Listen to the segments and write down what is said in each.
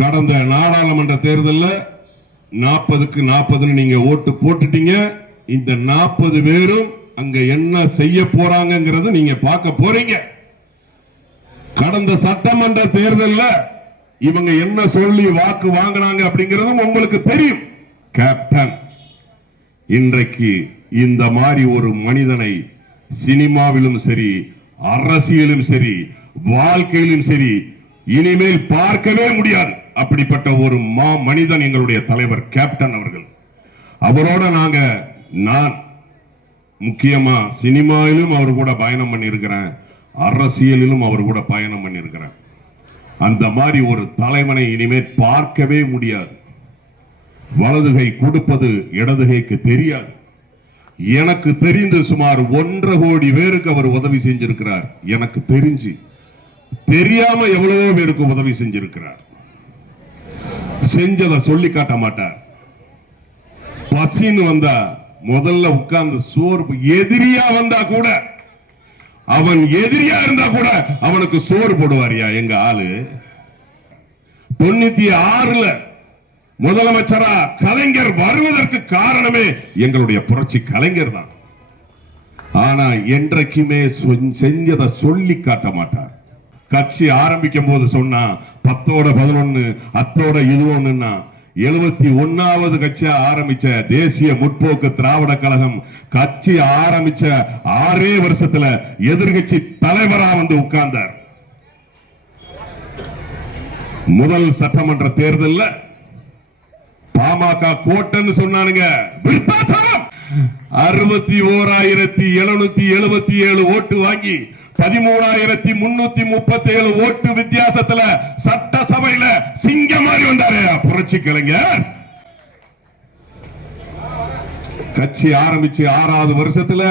கடந்த நாடாளுமன்ற தேர்தலில் நாற்பதுக்கு நாற்பதுன்னு நீங்க ஓட்டு போட்டுட்டீங்க இந்த நாற்பது பேரும் அங்க என்ன செய்ய போறாங்கிறத நீங்க பார்க்க போறீங்க கடந்த சட்டமன்ற தேர்தலில் இவங்க என்ன சொல்லி வாக்கு வாங்கினாங்க அப்படிங்கறதும் உங்களுக்கு தெரியும் கேப்டன் இன்றைக்கு இந்த மாதிரி ஒரு மனிதனை சினிமாவிலும் சரி அரசியலும் சரி வாழ்க்கையிலும் சரி இனிமேல் பார்க்கவே முடியாது அப்படிப்பட்ட ஒரு மா மனிதன் எங்களுடைய தலைவர் கேப்டன் அவர்கள் அவரோட நாங்க நான் முக்கியமா சினிமாவிலும் அவர் கூட பயணம் பண்ணியிருக்கிறேன் அரசியலிலும் அவர் கூட பயணம் பண்ணியிருக்கிறேன் அந்த மாதிரி ஒரு தலைவனை இனிமேல் பார்க்கவே முடியாது வலதுகை கொடுப்பது இடதுகைக்கு தெரியாது எனக்கு தெரிந்து சுமார் ஒன்றரை கோடி பேருக்கு அவர் உதவி செஞ்சிருக்கிறார் எனக்கு தெரிஞ்சு தெரியாம எவ்வளவோ பேருக்கு உதவி செஞ்சிருக்கிறார் செஞ்சதை சொல்லி காட்ட மாட்டார் பசின்னு வந்தா முதல்ல உட்கார்ந்து சோறு எதிரியா வந்தா கூட அவன் எதிரியா இருந்தா கூட அவனுக்கு சோறு போடுவாரியா எங்க ஆளு தொண்ணூத்தி ஆறுல முதலமைச்சரா கலைஞர் வருவதற்கு காரணமே எங்களுடைய புரட்சி கலைஞர் தான் ஆனா என்றைக்குமே செஞ்சதை சொல்லி காட்ட மாட்டார் கட்சி ஆரம்பிக்கும் போது சொன்னா பத்தோட பதினொன்னு அத்தோட இது ஒண்ணுன்னா எழுபத்தி ஒன்னாவது கட்சியா ஆரம்பிச்ச தேசிய முற்போக்கு திராவிட கழகம் கட்சி ஆரம்பிச்ச ஆறே வருஷத்துல எதிர்கட்சி தலைவரா வந்து உட்கார்ந்தார் முதல் சட்டமன்ற தேர்தலில் பாமக கோட்டைன்னு சொன்னானுங்க அறுபத்தி ஓராயிரத்தி எழுநூத்தி எழுபத்தி ஏழு ஓட்டு வாங்கி பதிமூணாயிரத்தி முன்னூத்தி முப்பத்தி ஏழு ஓட்டு வித்தியாசத்துல சட்டசபையில சிங்க மாதிரி வந்தாரு புரட்சி கலைஞர் கட்சி ஆரம்பிச்சு ஆறாவது வருஷத்துல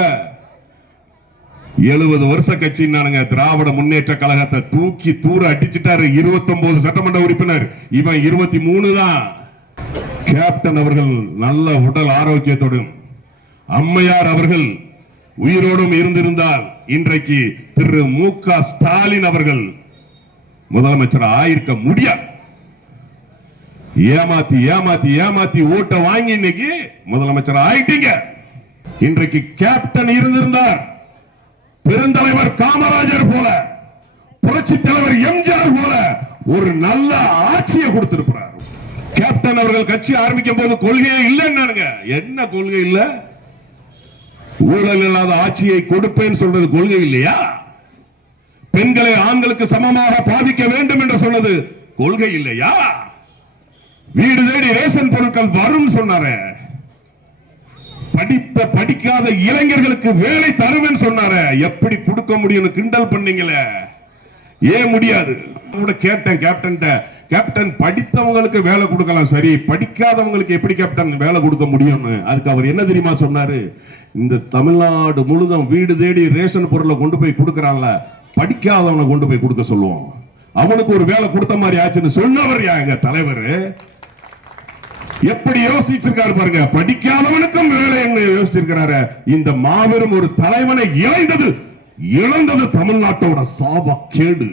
எழுபது வருஷ கட்சி திராவிட முன்னேற்ற கழகத்தை தூக்கி தூர அடிச்சுட்டாரு இருபத்தி ஒன்பது சட்டமன்ற உறுப்பினர் இவன் இருபத்தி மூணு தான் கேப்டன் அவர்கள் நல்ல உடல் ஆரோக்கியத்தோடும் அம்மையார் அவர்கள் உயிரோடும் இருந்திருந்தால் இன்றைக்கு திரு மு க ஸ்டாலின் அவர்கள் முதலமைச்சர் ஆயிருக்க முடியாது ஏமாத்தி ஏமாத்தி ஏமாத்தி ஓட்ட வாங்கி இன்னைக்கு முதலமைச்சர் ஆயிட்டீங்க இன்றைக்கு கேப்டன் இருந்திருந்தார் பெருந்தலைவர் காமராஜர் போல புரட்சி தலைவர் எம்ஜிஆர் போல ஒரு நல்ல ஆட்சியை கொடுத்திருப்பார் அத்தான் அவர்கள் கட்சி ஆரம்பிக்கும் போது கொள்கையே இல்லை என்ன கொள்கை இல்ல ஊழல் இல்லாத ஆட்சியை கொடுப்பேன் சொல்றது கொள்கை இல்லையா பெண்களை ஆண்களுக்கு சமமாக பாதிக்க வேண்டும் என்று சொன்னது கொள்கை இல்லையா வீடு தேடி ரேஷன் பொருட்கள் வரும் சொன்னாரு படித்த படிக்காத இளைஞர்களுக்கு வேலை தருவேன் சொன்னார எப்படி கொடுக்க முடியும் கிண்டல் பண்ணீங்களே ஏன் முடியாது கூட கேட்டேன் கேப்டன் கேப்டன் படித்தவங்களுக்கு வேலை கொடுக்கலாம் சரி படிக்காதவங்களுக்கு எப்படி கேப்டன் வேலை கொடுக்க முடியும்னு அதுக்கு அவர் என்ன தெரியுமா சொன்னாரு இந்த தமிழ்நாடு முழுதும் வீடு தேடி ரேஷன் பொருளை கொண்டு போய் கொடுக்குறான்ல படிக்காதவனை கொண்டு போய் கொடுக்க சொல்லுவோம் அவனுக்கு ஒரு வேலை கொடுத்த மாதிரி ஆச்சுன்னு சொன்னவர் எங்க தலைவர் எப்படி யோசிச்சிருக்காரு பாருங்க படிக்காதவனுக்கும் வேலை என்ன யோசிச்சிருக்கிறாரு இந்த மாபெரும் ஒரு தலைவனை இழந்தது இழந்தது தமிழ்நாட்டோட சாப கேடு